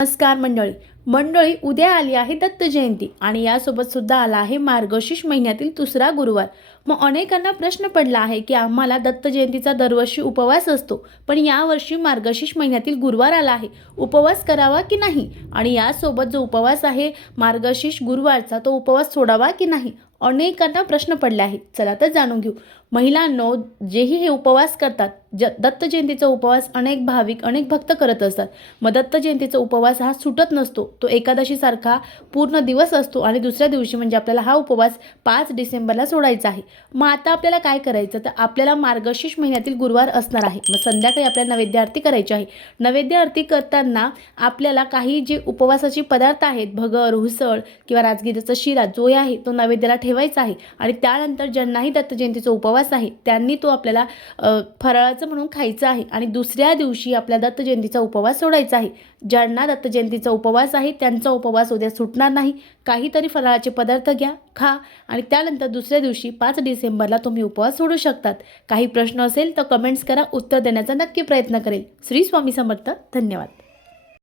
नमस्कार मंडळी उद्या आली आहे दत्त जयंती आणि यासोबत सुद्धा आला आहे मार्गशीर्ष महिन्यातील दुसरा गुरुवार। मग अनेकांना प्रश्न पडला आहे की आम्हाला दत्त जयंतीचा दरवर्षी उपवास असतो, पण यावर्षी मार्गशीर्ष महिन्यातील गुरुवार आला आहे, उपवास करावा की नाही आणि यासोबत जो उपवास आहे मार्गशीर्ष गुरुवारचा तो उपवास सोडावा की नाही, अनेकांना प्रश्न पडले आहेत। चला तर जाणून घेऊ। महिलांनो, जेही हे उपवास करतात, दत्त जयंतीचा उपवास अनेक भाविक अनेक भक्त करत असतात। मग दत्त जयंतीचा उपवास हा सुटत नसतो, तो एकादशी सारखा पूर्ण दिवस असतो आणि दुसऱ्या दिवशी म्हणजे आपल्याला हा उपवास 5 डिसेंबरला सोडायचा आहे। मग आता आपल्याला काय करायचं, तर आपल्याला मार्गशीर्ष महिन्यातील गुरुवार असणार आहे। मग संध्याकाळी आपल्याला नैवेद्य आरती करायची आहे। नैवेद्य आरती करताना आपल्याला काही जे उपवासाचे पदार्थ आहेत, भगर, उसळ किंवा राजगिराचा शिरा जो आहे तो नैवेद्याला ठेवायचा आहे आणि त्यानंतर ज्यांनाही दत्त जयंतीचा उपवास आहे त्यांनी तो आपल्याला फराळाचं म्हणून खायचं आहे आणि दुसऱ्या दिवशी आपल्या दत्त जयंतीचा उपवास सोडायचा आहे। ज्यांना दत्त जयंतीचा उपवास आहे त्यांचा उपवास उद्या सुटणार नाही। काहीतरी फराळाचे पदार्थ घ्या, खा आणि त्यानंतर दुसऱ्या दिवशी 5 डिसेंबरला तुम्ही उपवास सोडू शकतात। काही प्रश्न असेल तर कमेंट्स करा, उत्तर देण्याचा नक्की प्रयत्न करेल। श्री स्वामी समर्थ। धन्यवाद।